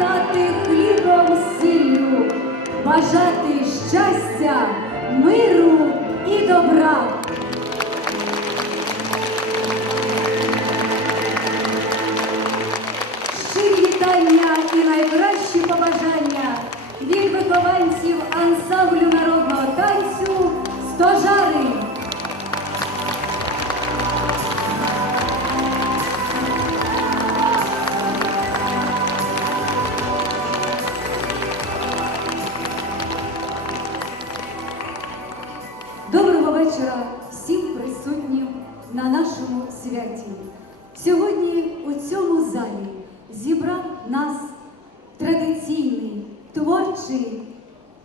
вітати хлібом сіллю, бажати щастя, миру і добра. Щирі вітання і найкращі побажання від вихованців вечора всім присутнім на нашому святі. Сьогодні у цьому залі зібрав нас традиційний творчий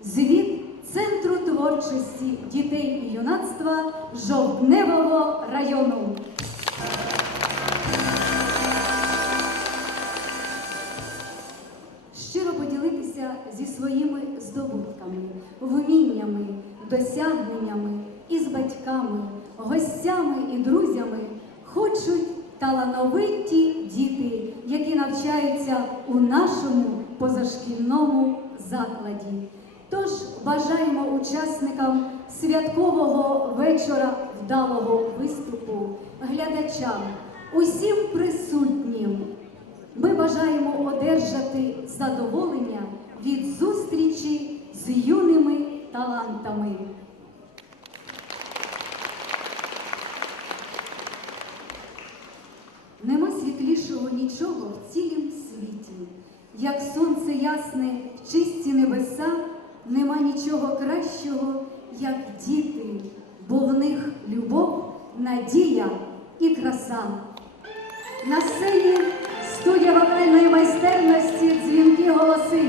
звіт Центру творчості дітей і юнацтва Жовтневого району. щиро поділитися зі своїми здобутками, вміннями, досягненнями із батьками, гостями і друзями хочуть талановиті діти, які навчаються у нашому позашкільному закладі. Тож бажаємо учасникам святкового вечора вдалого виступу, глядачам, усім присутнім. Ми бажаємо одержати задоволення від зустрічі з юними талантами. Нема світлішого нічого в цілім світі, як сонце ясне, в чисті небеса, нема нічого кращого, як діти, бо в них любов, надія і краса. На сцені студія вокальної майстерності дзвінки голоси.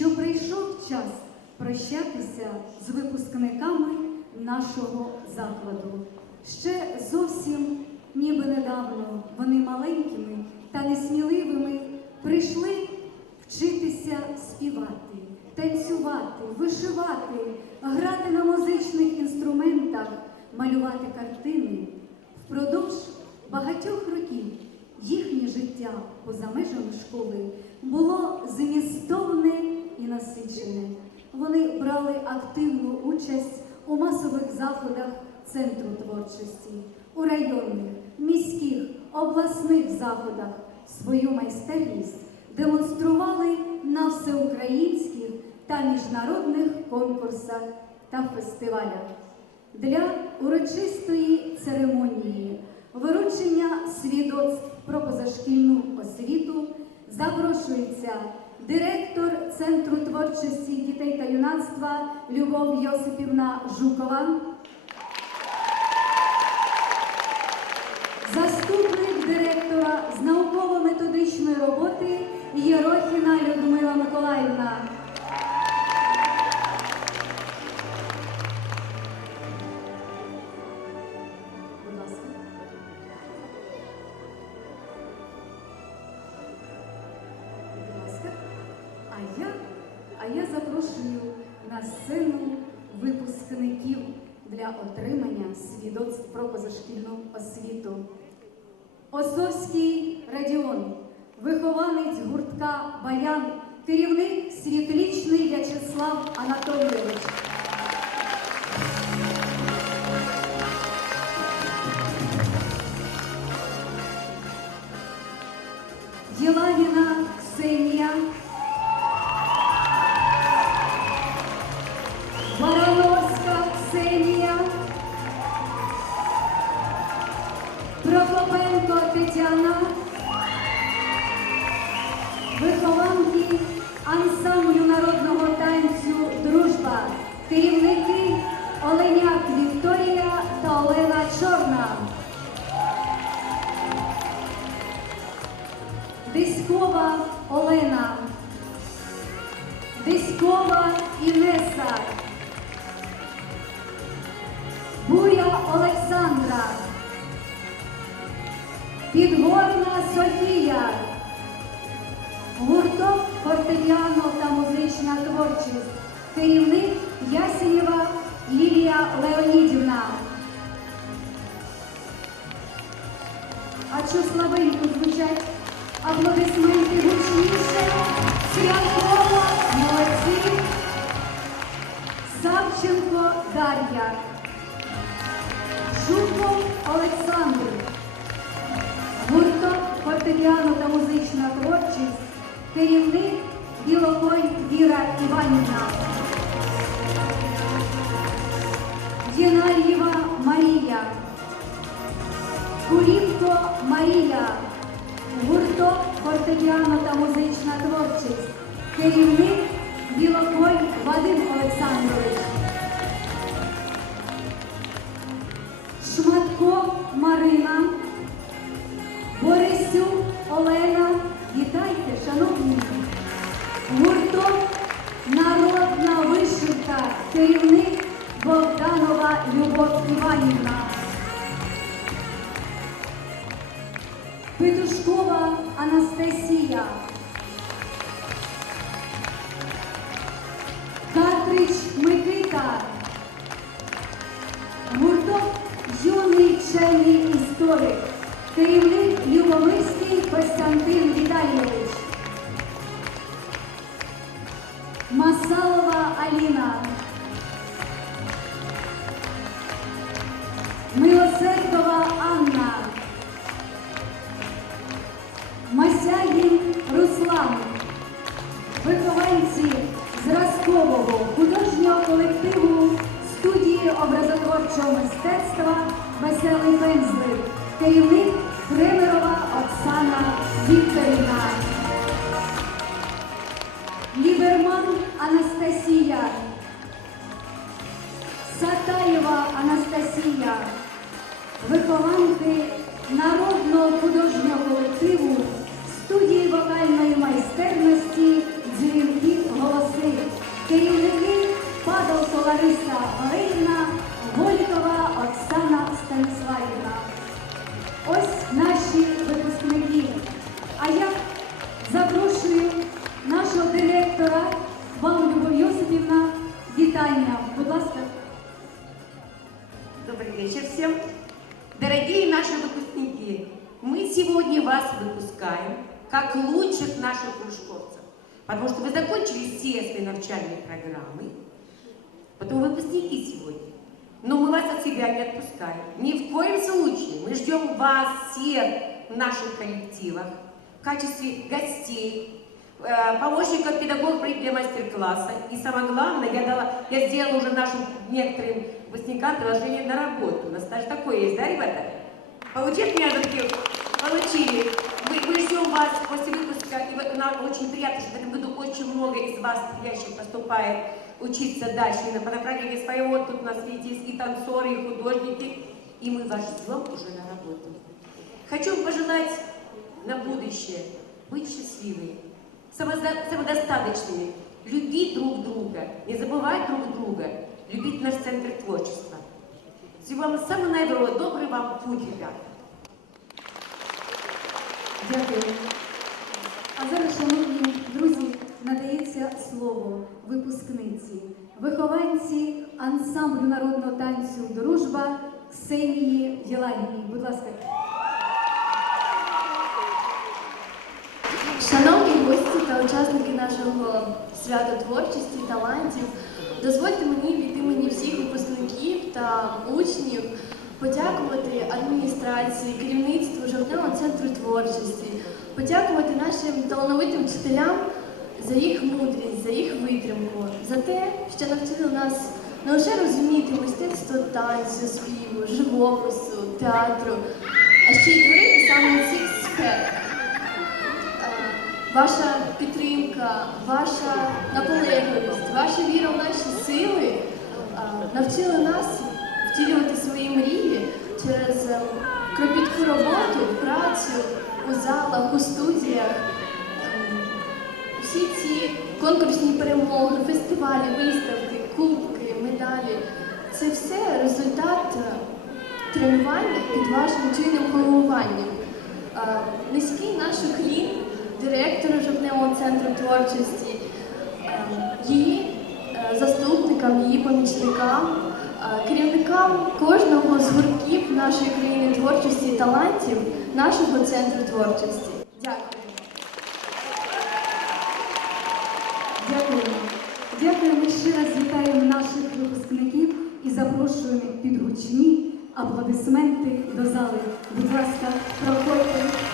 Що прийшов час прощатися з випускниками нашого закладу. Ще зовсім ніби недавно вони маленькими та несміливими прийшли вчитися співати, танцювати, вишивати, грати на музичних інструментах, малювати картини. Впродовж багатьох років їхнє життя поза межами школи було змістовне і насичене. Вони брали активну участь у масових заходах Центру творчості, у районних, міських, обласних заходах свою майстерність демонстрували на всеукраїнських та міжнародних конкурсах та фестивалях. Для урочистої церемонії виручення свідоцтв про позашкільну освіту запрошується директор Центру творчості дітей та юнацтва Любов Йосипівна Жукова, заступник директора з науково-методичної роботи Єрохіна Людмила Миколаївна. Позашкільну освіту. Осовський Радіон, вихованець гуртка Баян, керівник світлічний В'ячеслав Анатолійович. Диськова Олена, Диськова Інеса, Буря Олександра, Підгорна Софія, гурток фортепіано та музична творчість, керівник Ясенєва Лілія Леонідівна. А що слабенько звучать аплодисменти гучніше, святково, молодці, Савченко Дар'я, Жуков Олександр, гурток фортепіано та музична творчість, керівник Білокой Віра Іванівна. Єнар'єва Марія. Курівко Марія, гурток фортепіано та музична творчість, керівник Білокой Вадим Олександрович, Шматко Марина, Борисюк Олена. Вітайте, шановні! Гурток Народна вишивка, керівник Богданова Любов Іванівна. Петушкова Анастасія. Картрич Микита. Гурток Юний вчений історик. Керівник Любомирський Костянтин Віталійович. Масалова Аліна. Another свои начальные программы, потом выпускники сегодня. Но мы вас от себя не отпускаем. Ни в коем случае. Мы ждем вас всех в наших коллективах в качестве гостей, э, помощников педагогов для мастер-класса. И самое главное, я, дала, я сделала уже нашим некоторым выпускникам приложение на работу. У нас даже такое есть, да, ребята? Получили меня такие? Получили. Мы, мы ждем вас после выпуска, и нам очень приятно, что в этом году очень много из вас, приятелей, поступает учиться дальше и на по направлению своего. Тут у нас, есть и танцоры, и художники, и мы вас ждем уже на работу. Хочу пожелать на будущее быть счастливыми, самодостаточными, любить друг друга, не забывать друг друга, любить наш центр творчества. Всего вам самого наиболее добрый вам путь, ребята. Дякую. А зараз, шановні друзі, надається слово випускниці, вихованці ансамблю народного танцю Дружба Ксенії Єлагіній. Будь ласка. Шановні гості та учасники нашого свята творчості, талантів, дозвольте мені від імені всіх випускників та учнів подякувати адміністрації, керівництву Жовтневого центру творчості, подякувати нашим талановитим вчителям за їх мудрість, за їх витримку, за те, що навчили нас не лише розуміти мистецтво танцю, співу, живопису, театру, а ще й творити саме в цих сферах. Ваша підтримка, ваша наполегливість, ваша віра в наші сили навчили нас втілювати свої мрії через е, кропітку роботу, працю у залах, у студіях. Всі ці конкурсні перемоги, фестивалі, виставки, кубки, медалі це все результат е, тренування під вашим чуйним головуванням. Е, Низький наш уклін директору Жовтневого центру творчості, е, її заступникам, її помічникам, керівникам кожного з гуртків нашої країни творчості і талантів нашого центру творчості. Дякую. Дякуємо. Дякуємо ще раз вітаємо наших випускників і запрошуємо під гучні аплодисменти до зали. Будь ласка, проходьте.